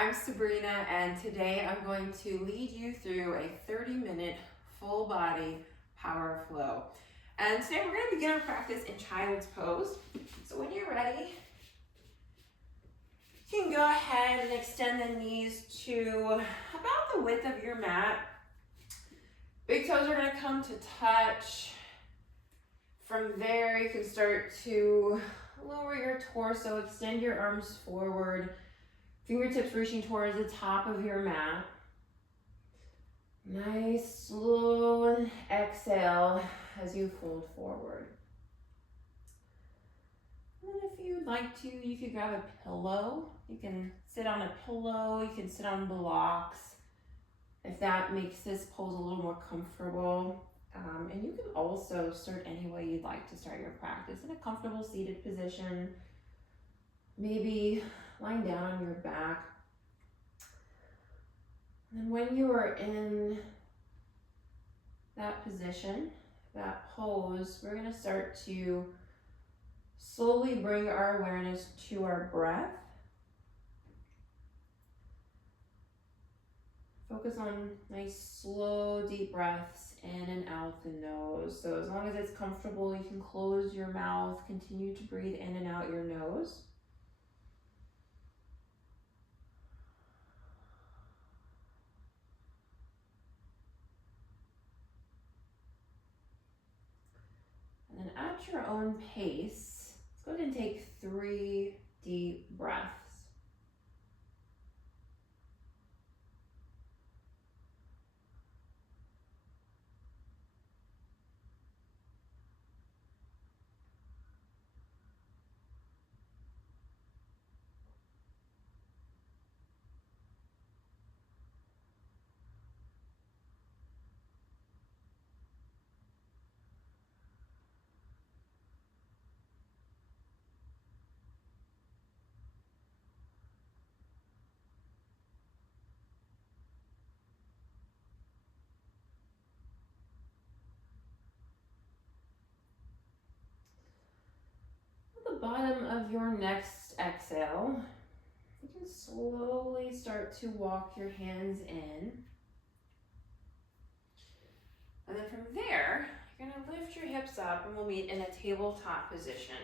I'm Sabrina, and today I'm going to lead you through a 30-minute full body power flow. And today we're going to begin our practice in child's pose. So when you're ready, you can go ahead and extend the knees to about the width of your mat. Big toes are going to come to touch. From there, you can start to lower your torso, extend your arms forward. Fingertips reaching towards the top of your mat. Nice, slow exhale as you fold forward. And if you'd like to, you could grab a pillow. You can sit on a pillow, you can sit on blocks, if that makes this pose a little more comfortable. And you can also start any way you'd like to start your practice, in a comfortable seated position. Maybe lying down on your back. And when you are in that position, that pose, we're going to start to slowly bring our awareness to our breath. Focus on nice, slow, deep breaths in and out the nose. So as long as it's comfortable, you can close your mouth, continue to breathe in and out your nose. And at your own pace, let's go ahead and take 3 deep breaths. Bottom of your next exhale, you can slowly start to walk your hands in. And then from there, you're going to lift your hips up and we'll meet in a tabletop position.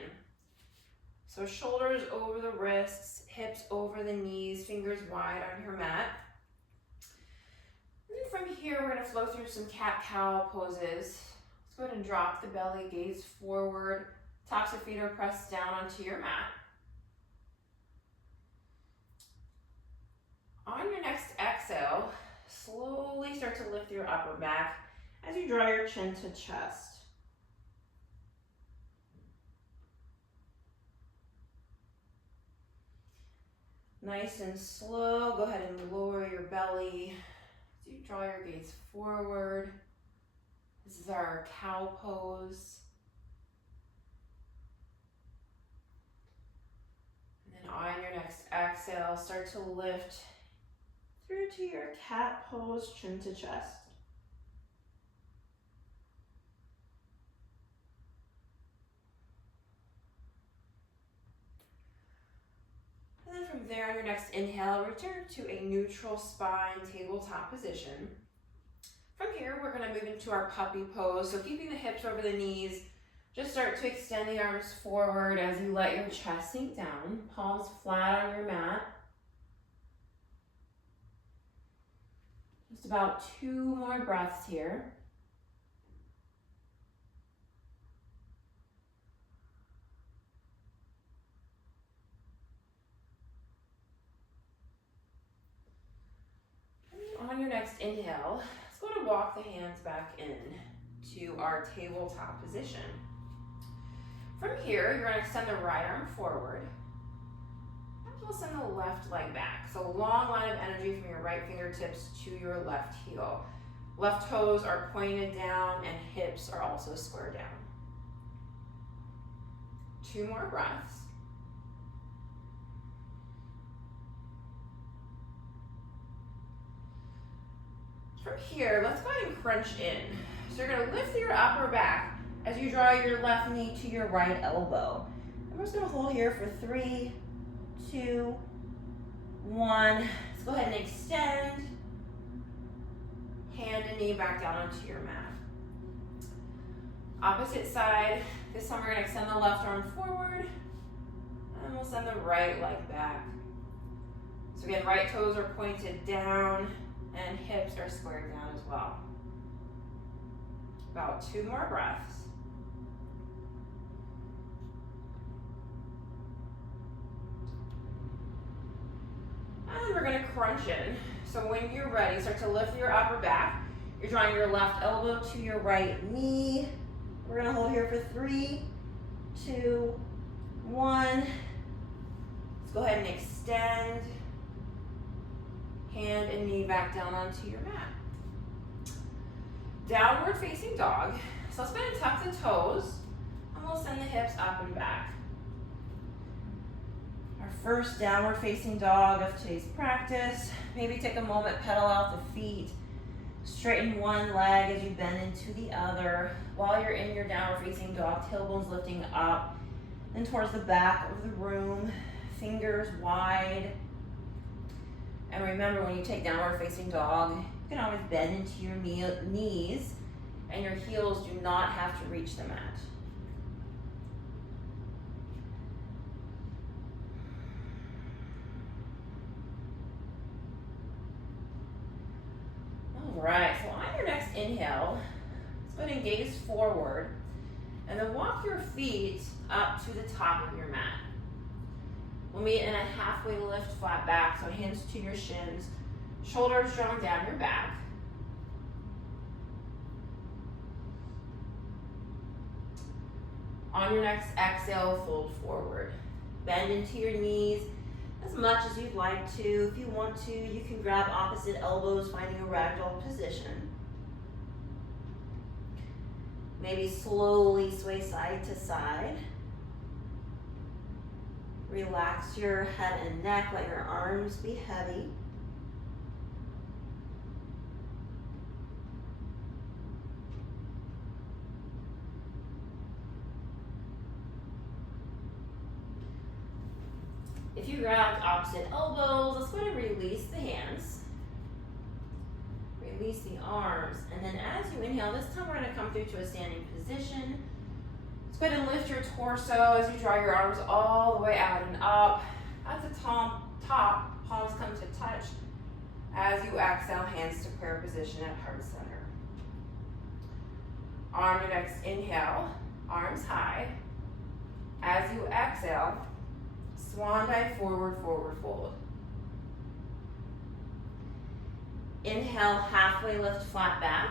So shoulders over the wrists, hips over the knees, fingers wide on your mat. And then from here, we're going to flow through some cat-cow poses. Let's go ahead and drop the belly, gaze forward. Tops of feet are pressed down onto your mat. On your next exhale, slowly start to lift your upper back as you draw your chin to chest. Nice and slow, go ahead and lower your belly as you draw your gaze forward. This is our cow pose. On your next exhale, start to lift through to your cat pose, chin to chest. And then from there, on your next inhale, return to a neutral spine tabletop position. From here, we're going to move into our puppy pose. So keeping the hips over the knees, just start to extend the arms forward as you let your chest sink down, palms flat on your mat. Just about 2 more breaths here. And on your next inhale, let's go to walk the hands back in to our tabletop position. From here, you're going to extend the right arm forward. And we'll send the left leg back. So long line of energy from your right fingertips to your left heel. Left toes are pointed down and hips are also square down. 2 more breaths. From here, let's go ahead and crunch in. So you're going to lift your upper back as you draw your left knee to your right elbow. And we're just going to hold here for 3, 2, 1. Let's go ahead and extend. Hand and knee back down onto your mat. Opposite side. This time we're going to extend the left arm forward. And we'll send the right leg back. So again, right toes are pointed down and hips are squared down as well. About 2 more breaths. And we're going to crunch in. So when you're ready, start to lift your upper back. You're drawing your left elbow to your right knee. We're going to hold here for 3, 2, 1. Let's go ahead and extend. Hand and knee back down onto your mat. Downward facing dog. So let's go ahead and tuck the toes, and we'll send the hips up and back. Our first downward facing dog of today's practice. Maybe take a moment, pedal out the feet. Straighten one leg as you bend into the other. While you're in your downward facing dog, tailbone's lifting up and towards the back of the room. Fingers wide. And remember, when you take downward facing dog, you can always bend into your knees, and your heels do not have to reach the mat. All right, so on your next inhale, let's go ahead and gaze forward, and then walk your feet up to the top of your mat. We'll meet in a halfway lift, flat back, so hands to your shins, shoulders drawn down your back. On your next exhale, fold forward. Bend into your knees as much as you'd like to. If you want to, you can grab opposite elbows, finding a ragdoll position. Maybe slowly sway side to side. Relax your head and neck, let your arms be heavy. If you grabbed opposite elbows, let's go ahead and release the hands. Release the arms. And then as you inhale, this time we're going to come through to a standing position. Let's go ahead and lift your torso as you draw your arms all the way out and up. At the top, palms come to touch. As you exhale, hands to prayer position at heart center. On your next inhale, arms high. As you exhale, swan dive forward, forward fold. Inhale, halfway lift, flat back.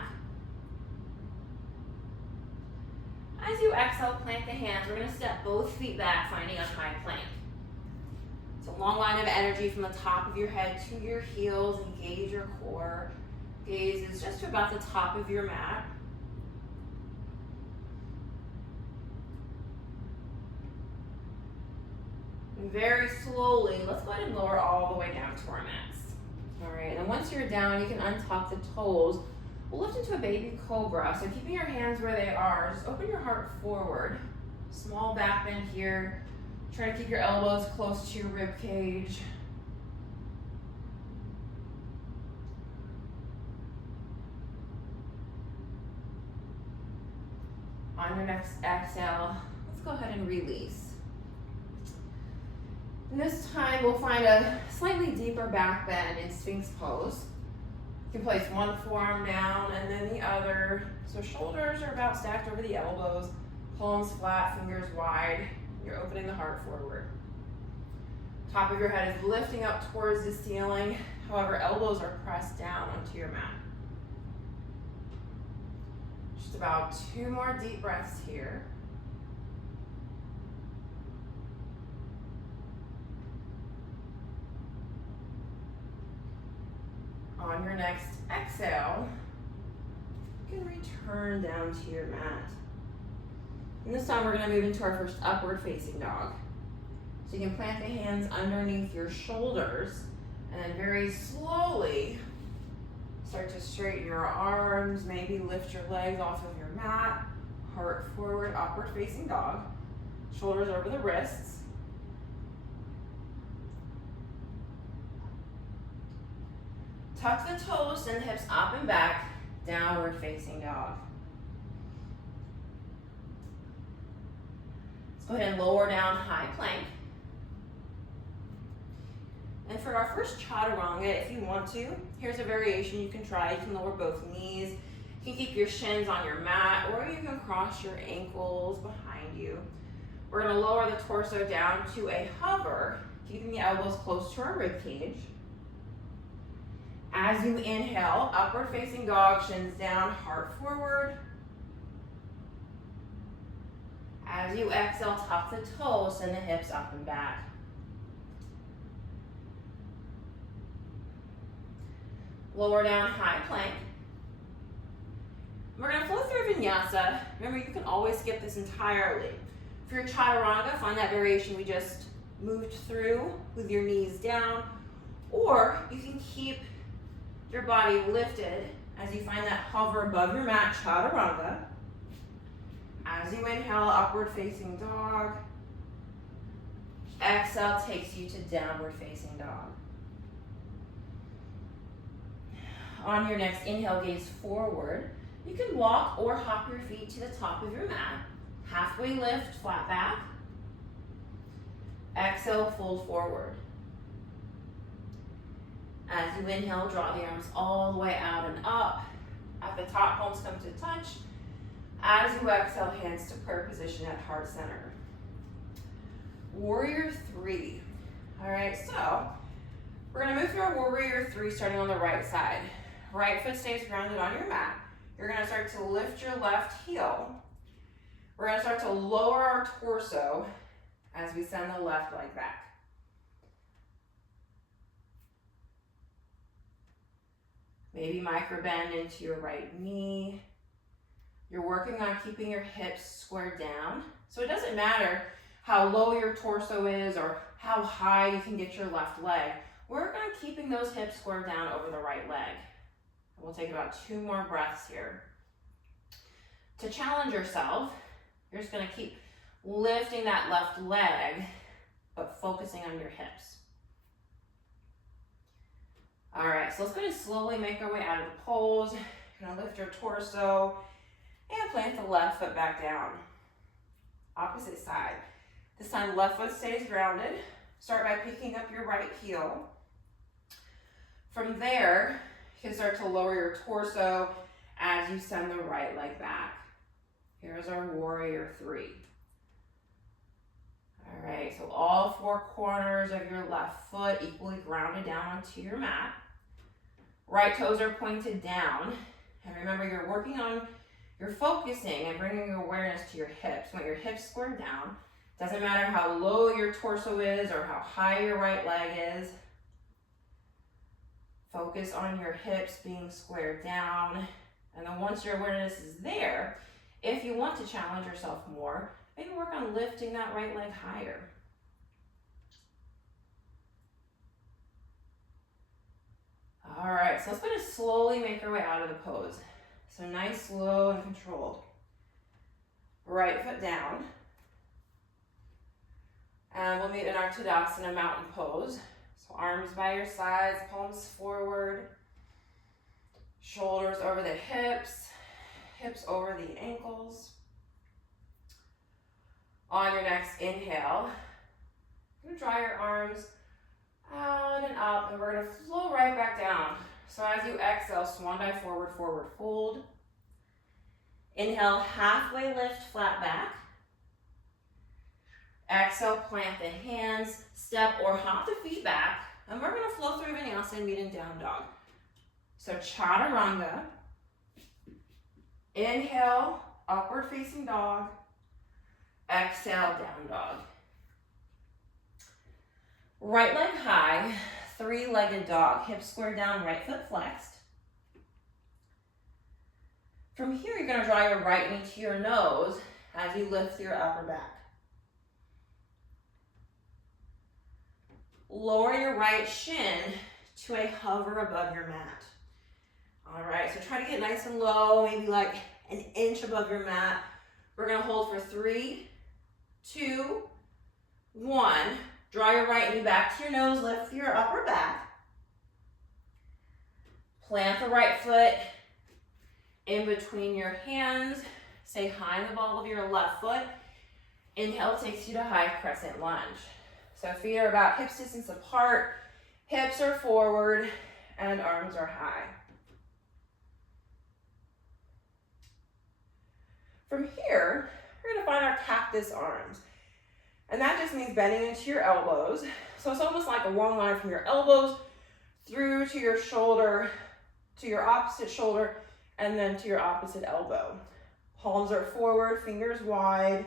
As you exhale, plant the hands. We're going to step both feet back, finding a high plank. It's a long line of energy from the top of your head to your heels. Engage your core. Gaze is just to about the top of your mat. And very slowly, let's go ahead and lower all the way down to our mats. All right, and once you're down, you can untuck the toes. We'll lift into a baby cobra. So keeping your hands where they are, just open your heart forward. Small back bend here. Try to keep your elbows close to your rib cage. On your next exhale, let's go ahead and release. And this time we'll find a slightly deeper back bend in Sphinx pose. You can place one forearm down and then the other. So shoulders are about stacked over the elbows, palms flat, fingers wide. You're opening the heart forward. Top of your head is lifting up towards the ceiling. However, elbows are pressed down onto your mat. Just about 2 more deep breaths here. On your next exhale, you can return down to your mat. And this time we're going to move into our first upward facing dog. So you can plant the hands underneath your shoulders and then very slowly start to straighten your arms, maybe lift your legs off of your mat, heart forward, upward facing dog, shoulders over the wrists. Tuck the toes, send the hips up and back, downward facing dog. Let's go ahead and lower down high plank. And for our first chaturanga, if you want to, here's a variation you can try. You can lower both knees. You can keep your shins on your mat, or you can cross your ankles behind you. We're going to lower the torso down to a hover, keeping the elbows close to our rib cage. As you inhale, upward facing dog, shins down, heart forward. As you exhale, tuck the toes, send the hips up and back. Lower down high plank. We're going to flow through vinyasa. Remember, you can always skip this entirely. For your chaturanga, find that variation we just moved through with your knees down, or you can keep your body lifted as you find that hover above your mat, chaturanga. As you inhale, upward facing dog. Exhale takes you to downward facing dog. On your next inhale, gaze forward. You can walk or hop your feet to the top of your mat. Halfway lift, flat back. Exhale, fold forward. As you inhale, draw the arms all the way out and up. At the top, palms come to touch. As you exhale, hands to prayer position at heart center. Warrior 3. All right, so we're going to move through our Warrior 3 starting on the right side. Right foot stays grounded on your mat. You're going to start to lift your left heel. We're going to start to lower our torso as we send the left leg back. Maybe micro bend into your right knee. You're working on keeping your hips squared down. So it doesn't matter how low your torso is or how high you can get your left leg. Work on keeping those hips squared down over the right leg. We'll take about 2 more breaths here. To challenge yourself, you're just going to keep lifting that left leg, but focusing on your hips. All right, so let's go ahead and slowly make our way out of the pose. You're going to lift your torso and plant the left foot back down. Opposite side. This time, left foot stays grounded. Start by picking up your right heel. From there, you can start to lower your torso as you send the right leg back. Here's our Warrior 3. All right, so all 4 corners of your left foot equally grounded down onto your mat. Right toes are pointed down. And remember, you're focusing and bringing your awareness to your hips. You want your hips squared down. Doesn't matter how low your torso is or how high your right leg is. Focus on your hips being squared down. And then once your awareness is there, if you want to challenge yourself more, maybe work on lifting that right leg higher. All right, so let's go ahead and slowly make our way out of the pose. So nice, slow, and controlled. Right foot down. And we'll meet in our Tadasana mountain pose. So arms by your sides, palms forward. Shoulders over the hips, hips over the ankles. On your next inhale, you're going to draw your arms out and up, and we're going to flow right back down. So as you exhale, swan dive forward, forward fold. Inhale, halfway lift, flat back. Exhale, plant the hands, step or hop the feet back, and we're going to flow through vinyasa and meet in down dog. So chaturanga. Inhale, upward facing dog. Exhale, down dog. Right leg high, 3-legged dog. Hips squared down, right foot flexed. From here, you're going to draw your right knee to your nose as you lift your upper back. Lower your right shin to a hover above your mat. All right, so try to get nice and low, maybe like an inch above your mat. We're going to hold for 3, 2, 1. Draw your right knee back to your nose, lift your upper back. Plant the right foot in between your hands. Stay high in the ball of your left foot. Inhale takes you to high crescent lunge. So feet are about hips distance apart, hips are forward, and arms are high. From here, we're going to find our cactus arms. And that just means bending into your elbows. So it's almost like a long line from your elbows through to your shoulder, to your opposite shoulder, and then to your opposite elbow. Palms are forward, fingers wide,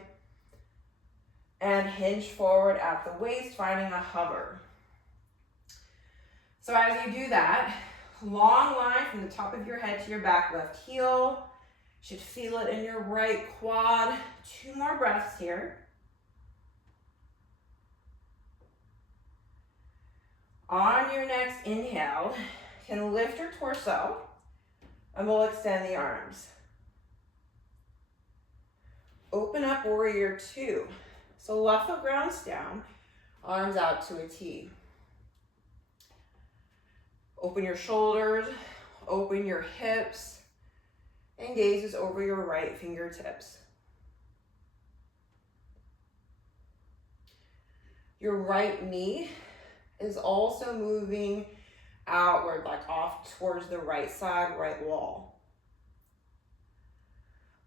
and hinge forward at the waist, finding a hover. So as you do that, long line from the top of your head to your back left heel. Should feel it in your right quad. 2 more breaths here. On your next inhale, you can lift your torso, and we'll extend the arms. Open up warrior 2. So left foot grounds down, arms out to a T. Open your shoulders, open your hips, and gazes over your right fingertips. Your right knee is also moving outward, like off towards the right side, right wall.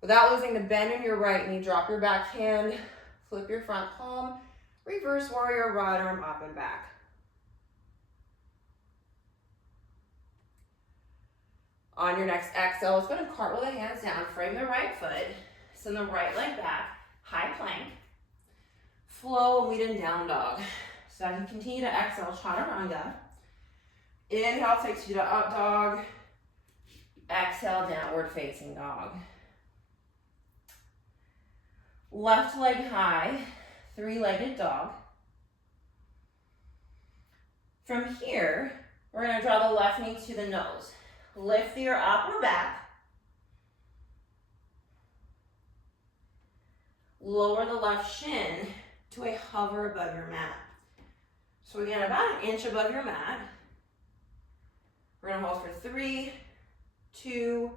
Without losing the bend in your right knee, drop your back hand, flip your front palm, reverse warrior, right arm up and back. On your next exhale, let's go to cartwheel the hands down, frame the right foot, send the right leg back, high plank, flow, lead in down dog. So as you continue to exhale, chaturanga. Inhale takes you to up dog, exhale, downward facing dog. Left leg high, 3-legged dog. From here, we're going to draw the left knee to the nose. Lift your upper back. Lower the left shin to a hover above your mat. So again, about 1 inch above your mat. We're going to hold for 3, 2,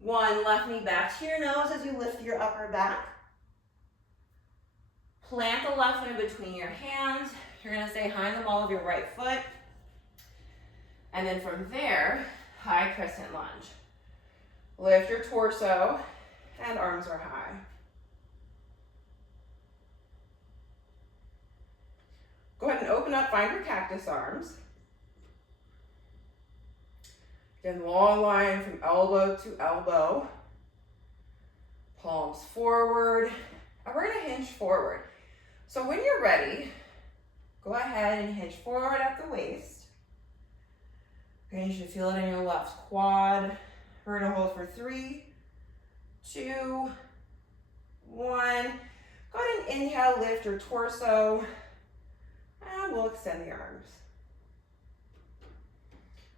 1. Left knee back to your nose as you lift your upper back. Plant the left foot in between your hands. You're going to stay high in the ball of your right foot. And then from there, high crescent lunge. Lift your torso and arms are high. Go ahead and open up, find your cactus arms. Again, long line from elbow to elbow. Palms forward, and we're gonna hinge forward. So when you're ready, go ahead and hinge forward at the waist. You should feel it in your left quad. We're gonna hold for 3, 2, 1. Go ahead and inhale, lift your torso, and we'll extend the arms.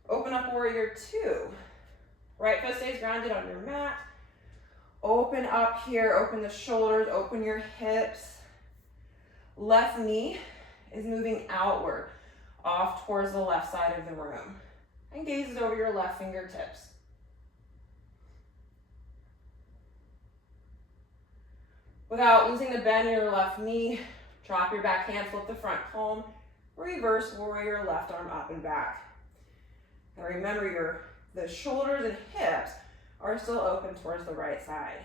Open up warrior 2. Right foot stays grounded on your mat. Open up here, open the shoulders, open your hips. Left knee is moving outward, off towards the left side of the room. And gazes over your left fingertips. Without losing the bend in your left knee, drop your back hand, flip the front palm, reverse warrior, left arm up and back. Now remember the shoulders and hips are still open towards the right side.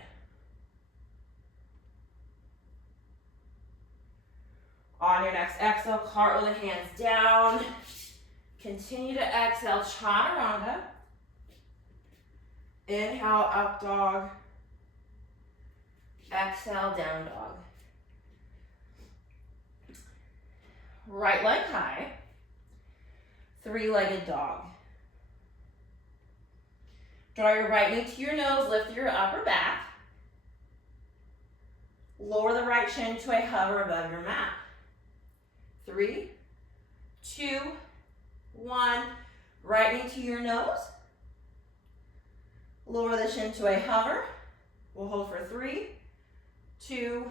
On your next exhale, cartwheel the hands down. Continue to exhale, chaturanga. Inhale, up dog. Exhale, down dog. Right leg high. 3-legged dog. Draw your right knee to your nose, lift your upper back. Lower the right shin to a hover above your mat. 3, 2, 1. Right knee to your nose. Lower the shin to a hover. We'll hold for 3, 2,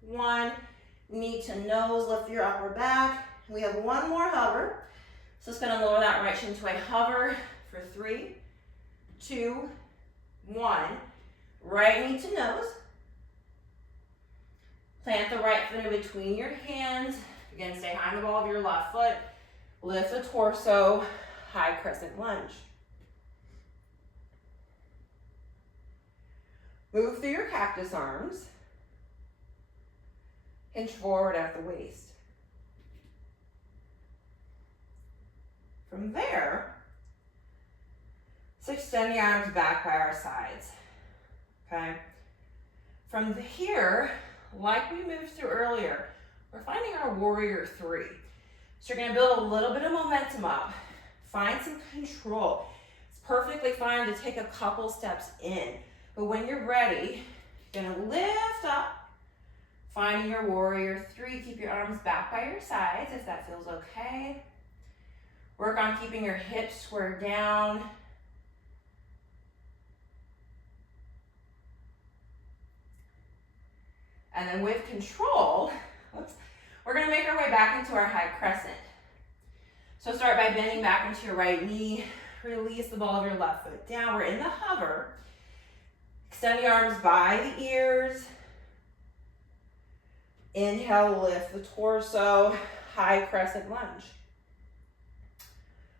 1. Knee to nose, lift your upper back. We have 1 more hover. So it's going to lower that right shin to a hover for 3, 2, 1. Right knee to nose. Plant the right foot in between your hands. Again, stay high on the ball of your left foot. Lift the torso, high crescent lunge. Move through your cactus arms. Hinge forward at the waist. From there, let's extend the arms back by our sides. Okay? From here, like we moved through earlier, we're finding our warrior 3. So you're gonna build a little bit of momentum up. Find some control. It's perfectly fine to take a couple steps in, but when you're ready, you're gonna lift up, finding your warrior 3. Keep your arms back by your sides if that feels okay. Work on keeping your hips squared down. And then with control, we're gonna make our way back into our high crescent. So start by bending back into your right knee. Release the ball of your left foot down. We're in the hover. Extend the arms by the ears. Inhale, lift the torso, high crescent lunge.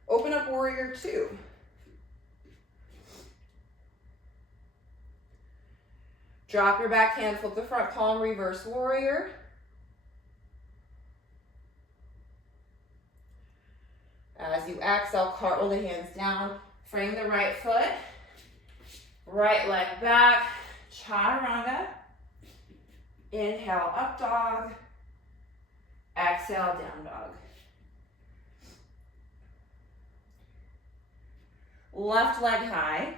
Open up warrior 2. Drop your back hand, flip the front palm, reverse warrior. As you exhale, cartwheel the hands down, frame the right foot, right leg back, chaturanga. Inhale, up dog. Exhale, down dog. Left leg high.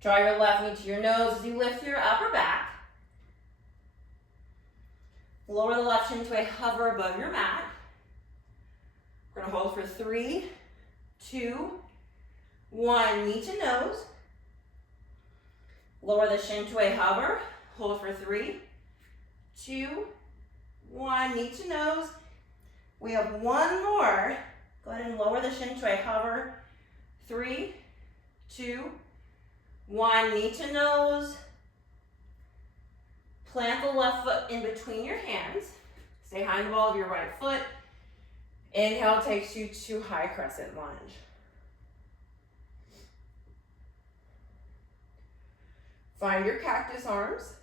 Draw your left knee to your nose as you lift your upper back. Lower the left shin to a hover above your mat. We're gonna hold for 3, 2, 1, knee to nose. Lower the shin to a hover. Hold for 3, 2, 1, knee to nose. We have one more. Go ahead and lower the shin to a hover. 3, 2, 1, knee to nose. Plant the left foot in between your hands. Stay high on the ball of your right foot. Inhale takes you to high crescent lunge. Find your cactus arms.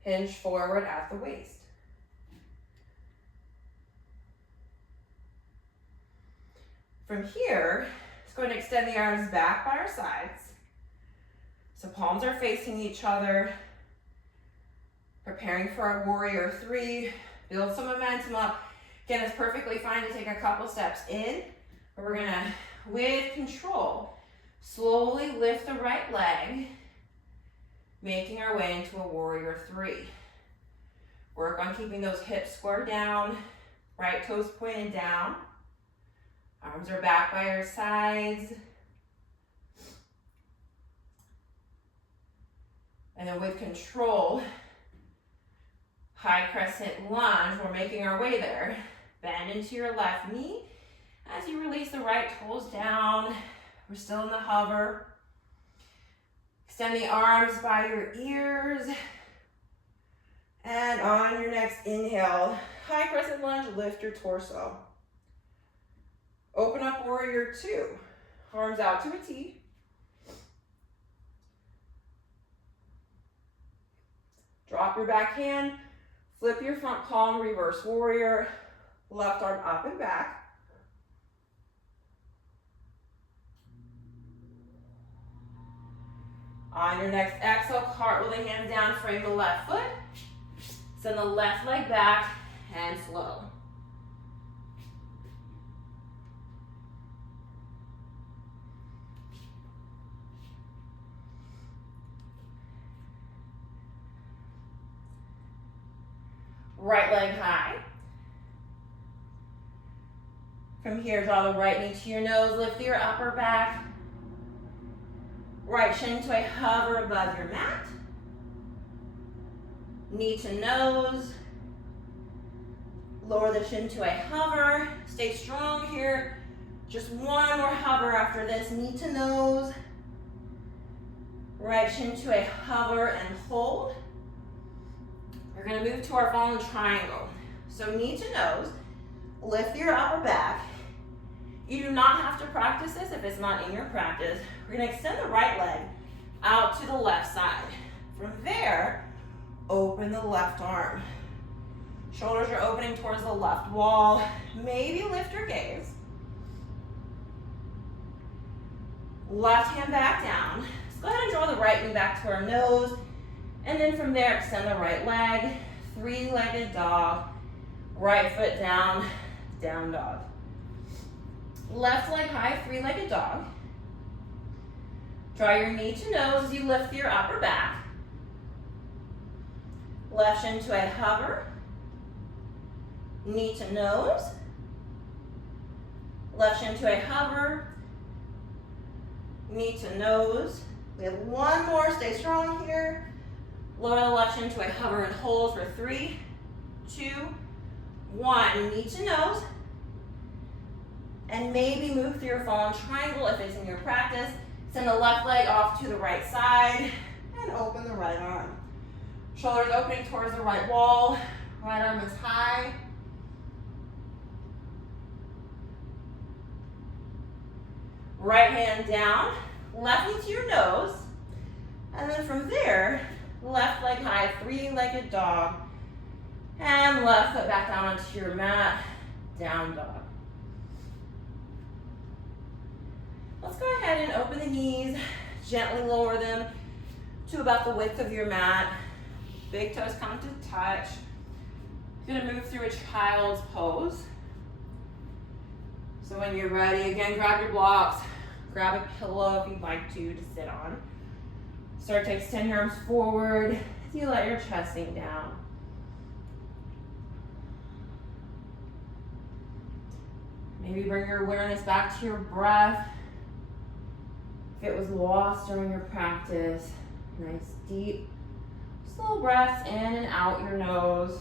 Hinge forward at the waist. From here, let's go ahead and extend the arms back by our sides. So palms are facing each other. Preparing for our warrior 3. Build some momentum up. Again, it's perfectly fine to take a couple steps in, but we're gonna, with control, slowly lift the right leg, making our way into a warrior 3. Work on keeping those hips squared down, right toes pointed down. Arms are back by our sides. And then with control, high crescent lunge, we're making our way there. Bend into your left knee as you release the right toes down. We're still in the hover. Extend the arms by your ears. And on your next inhale, high crescent lunge, lift your torso. Open up warrior 2. Arms out to a T. Drop your back hand, flip your front palm, reverse warrior, left arm up and back. On your next exhale, cartwheel the hands down, frame the left foot. Send the left leg back and flow. Right leg high. From here, draw the right knee to your nose, lift your upper back. Right shin to a hover above your mat. Knee to nose. Lower the shin to a hover. Stay strong here. Just one more hover after this. Knee to nose. Right shin to a hover and hold. We're going to move to our fallen triangle. So knee to nose. Lift your upper back. You do not have to practice this if it's not in your practice. We're going to extend the right leg out to the left side. From there, open the left arm. Shoulders are opening towards the left wall. Maybe lift your gaze. Left hand back down. So go ahead and draw the right knee back to our nose. And then from there, extend the right leg. Three-legged dog. Right foot down, down dog. Left leg high, three-legged dog. Draw your knee to nose as you lift your upper back. Left shin to a hover. Knee to nose. Left shin to a hover. Knee to nose. We have one more, stay strong here. Lower the left shin to a hover and hold for 3, 2, 1. Knee to nose. And maybe move through your fallen triangle if it's in your practice. Send the left leg off to the right side and open the right arm. Shoulders opening towards the right wall. Right arm is high. Right hand down, left knee to your nose. And then from there, left leg high, three-legged dog. And left foot back down onto your mat, down dog. Let's go ahead and open the knees, gently lower them to about the width of your mat. Big toes come to touch. You're gonna move through a child's pose. So when you're ready, again, grab your blocks, grab a pillow if you'd like to sit on. Start to extend your arms forward as you let your chest sink down. Maybe bring your awareness back to your breath. If it was lost during your practice, nice deep, slow breaths in and out your nose.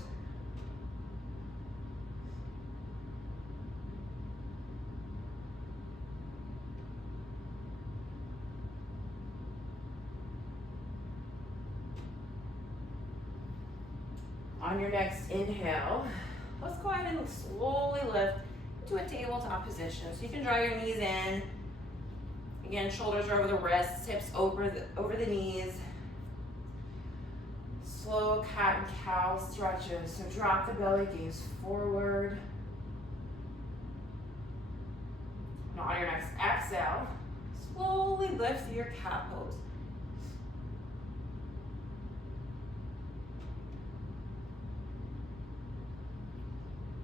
On your next inhale, let's go ahead and slowly lift to a tabletop position. So you can draw your knees in. Again, shoulders are over the wrists, hips over the knees. Slow cat and cow stretches. So drop the belly, gaze forward. Now on your next exhale, slowly lift through your cat pose.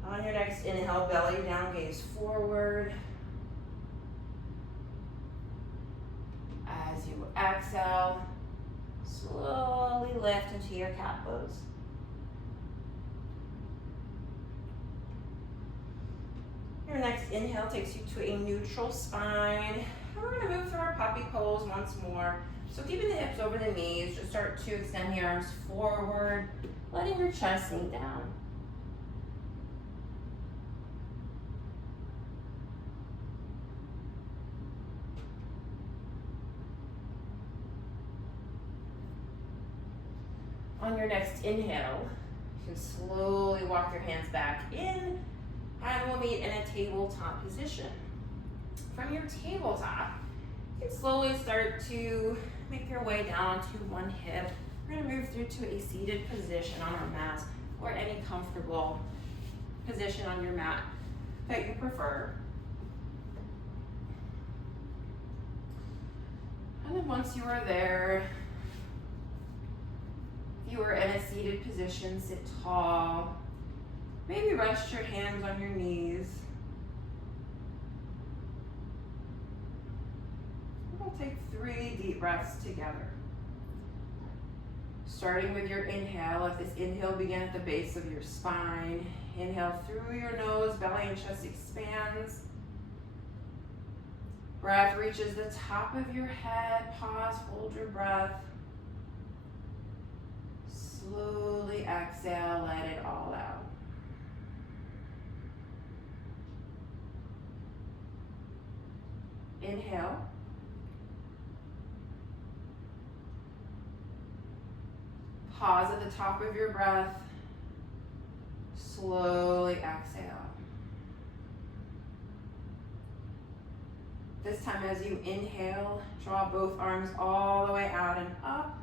On your next inhale, belly down, gaze forward. As you exhale, slowly lift into your cat pose. Your next inhale takes you to a neutral spine. And we're going to move through our puppy pose once more. So keeping the hips over the knees, just start to extend the arms forward, letting your chest sink down. On your next inhale, you can slowly walk your hands back in, and we'll meet in a tabletop position. From your tabletop, you can slowly start to make your way down to one hip. We're going to move through to a seated position on our mat, or any comfortable position on your mat that you prefer. And then once you are there, if you are in a seated position, sit tall. Maybe rest your hands on your knees. We'll take 3 deep breaths together. Starting with your inhale, let this inhale begin at the base of your spine. Inhale through your nose, belly and chest expands. Breath reaches the top of your head. Pause, hold your breath. Slowly exhale, let it all out. Inhale. Pause at the top of your breath. Slowly exhale. This time as you inhale, draw both arms all the way out and up.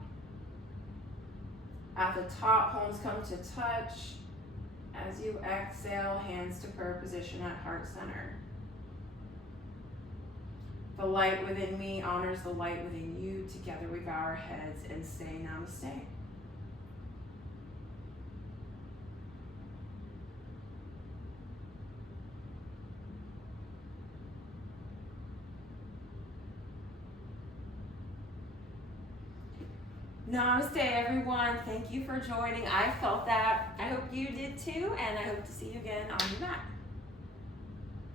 At the top, palms come to touch. As you exhale, hands to prayer position at heart center. The light within me honors the light within you. Together we bow our heads and say namaste. Namaste, everyone. Thank you for joining. I felt that. I hope you did too, and I hope to see you again on your mat.